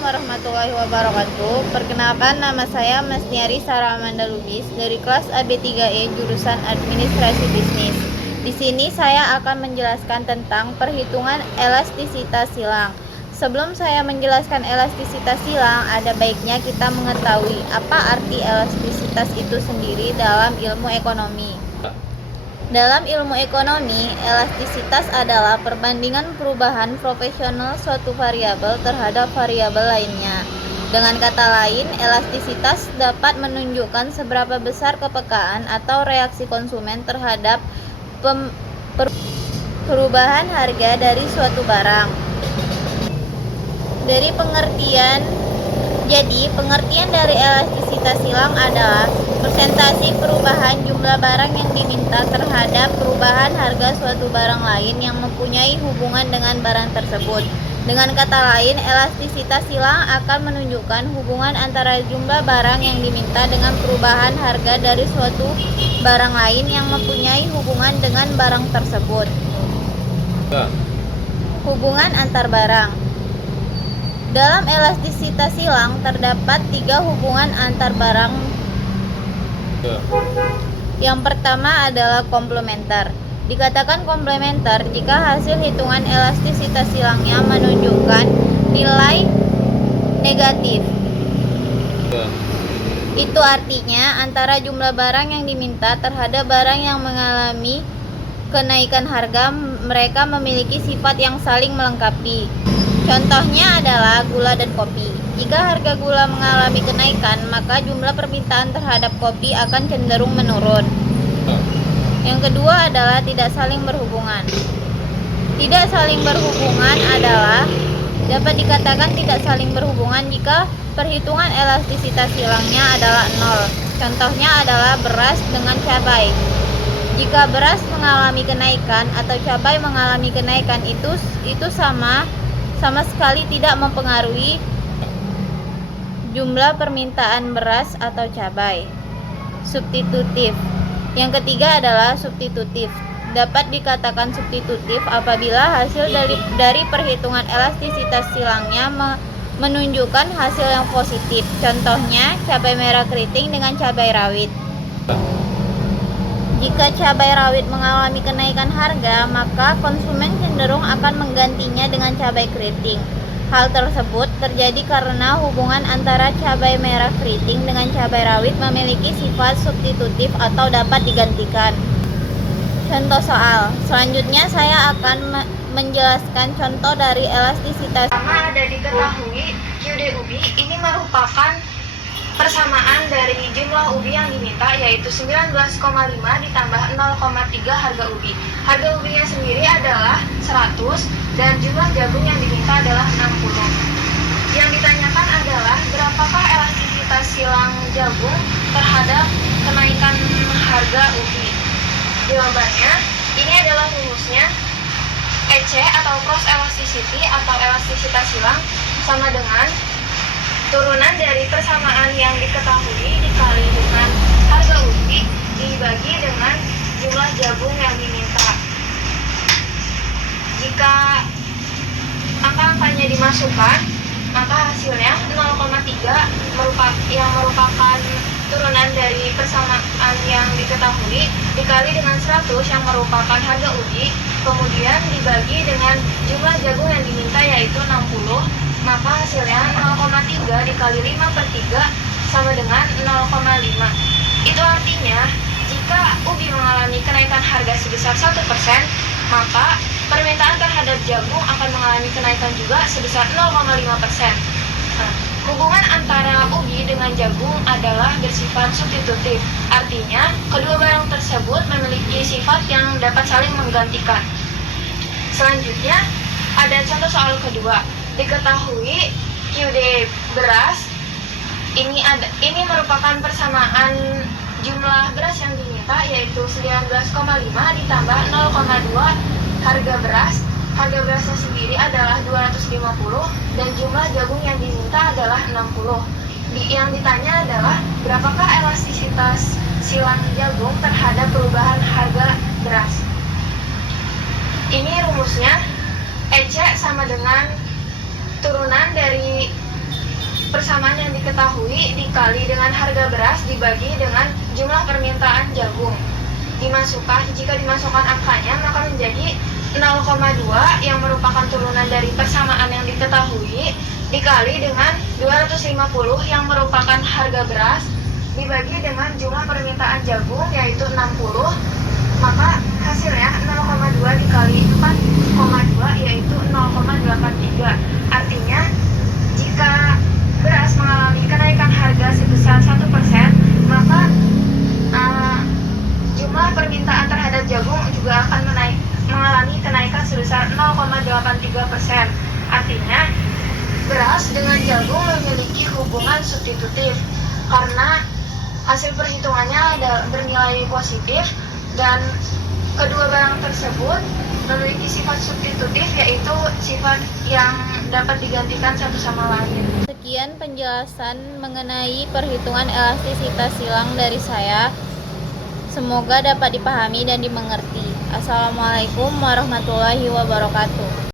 warahmatullahi wabarakatuh. Perkenalkan, nama saya Masniari Sarah Amanda Lubis dari kelas AB3E jurusan Administrasi Bisnis. Di sini saya akan menjelaskan tentang perhitungan elastisitas silang. Sebelum saya menjelaskan elastisitas silang, ada baiknya kita mengetahui apa arti elastisitas itu sendiri dalam ilmu ekonomi. Dalam ilmu ekonomi, elastisitas adalah perbandingan perubahan proporsional suatu variabel terhadap variabel lainnya. Dengan kata lain, elastisitas dapat menunjukkan seberapa besar kepekaan atau reaksi konsumen terhadap perubahan harga dari suatu barang. Pengertian dari elastisitas silang adalah persentase perubahan jumlah barang yang diminta terhadap perubahan harga suatu barang lain yang mempunyai hubungan dengan barang tersebut. Dengan kata lain, elastisitas silang akan menunjukkan hubungan antara jumlah barang yang diminta dengan perubahan harga dari suatu barang lain yang mempunyai hubungan dengan barang tersebut. Hubungan antar barang. Dalam elastisitas silang terdapat 3 hubungan antar barang. Yang pertama adalah komplementer. Dikatakan komplementer jika hasil hitungan elastisitas silangnya menunjukkan nilai negatif. Itu artinya antara jumlah barang yang diminta terhadap barang yang mengalami kenaikan harga, mereka memiliki sifat yang saling melengkapi. Contohnya adalah gula dan kopi. Jika harga gula mengalami kenaikan, maka jumlah permintaan terhadap kopi akan cenderung menurun. Yang kedua adalah tidak saling berhubungan. Tidak saling berhubungan adalah dapat dikatakan tidak saling berhubungan jika perhitungan elastisitas silangnya adalah 0. Contohnya adalah beras dengan cabai. Jika beras mengalami kenaikan atau cabai mengalami kenaikan, itu sama sekali tidak mempengaruhi jumlah permintaan beras atau cabai. Substitutif. Yang ketiga adalah substitutif. Dapat dikatakan substitutif apabila hasil dari perhitungan elastisitas silangnya menunjukkan hasil yang positif. Contohnya cabai merah keriting dengan cabai rawit. Jika cabai rawit mengalami kenaikan harga, maka konsumen cenderung akan menggantinya dengan cabai keriting. Hal tersebut terjadi karena hubungan antara cabai merah keriting dengan cabai rawit memiliki sifat substitutif atau dapat digantikan. Contoh soal. Selanjutnya saya akan menjelaskan contoh dari elastisitas. Pertama ada diketahui QD ubi ini merupakan persamaan dari jumlah ubi yang diminta, yaitu 19,5 ditambah 0,3 harga ubi. Harga ubinya sendiri adalah 100 dan jumlah jagung yang diminta adalah 60. Yang ditanyakan adalah berapakah elastisitas silang jagung terhadap kenaikan harga ubi. Jawabannya, ini adalah rumusnya EC atau cross elasticity atau elastisitas silang sama dengan turunan dari persamaan yang diketahui dikali dengan harga ubi dibagi dengan jumlah jagung yang diminta. Jika angka-angkanya dimasukkan, maka hasilnya 0,3 yang merupakan turunan dari persamaan yang diketahui dikali dengan 100 yang merupakan harga ubi, kemudian dibagi dengan jumlah jagung yang diminta yaitu 60, maka hasilnya 0,3 dikali 5/3 sama dengan 0,5. Itu artinya jika ubi mengalami kenaikan harga sebesar 1%, maka permintaan terhadap jagung akan mengalami kenaikan juga sebesar 0,5%. Hubungan antara ubi dengan jagung adalah bersifat substitutif. Artinya, kedua barang tersebut memiliki sifat yang dapat saling menggantikan. Selanjutnya, ada contoh soal kedua. Diketahui QD beras ini merupakan persamaan jumlah beras yang diminta, yaitu 19,5 ditambah 0,2 harga beras. Harga berasnya sendiri adalah 250 dan jumlah jagung yang diminta adalah 60. Yang ditanya adalah berapakah elastisitas silang jagung terhadap perubahan harga beras. Ini rumusnya EC sama dengan turunan dari persamaan yang diketahui dikali dengan harga beras dibagi dengan jumlah permintaan jagung. Jika dimasukkan angkanya maka menjadi 0,2 yang merupakan turunan dari persamaan yang diketahui dikali dengan 250 yang merupakan harga beras dibagi dengan jumlah permintaan jagung yaitu 60, maka hasilnya 0,2 dikali 4,2 yaitu 0,83. Artinya jika beras mengalami kenaikan harga sebesar 1%, maka jumlah permintaan terhadap jagung juga akan mengalami kenaikan sebesar 0,83%. Artinya beras dengan jagung memiliki hubungan substitutif karena hasil perhitungannya bernilai positif dan kedua barang tersebut memiliki sifat substitutif, yaitu sifat yang dapat digantikan satu sama lain. Sekian penjelasan mengenai perhitungan elastisitas silang dari saya. Semoga dapat dipahami dan dimengerti. Assalamualaikum warahmatullahi wabarakatuh.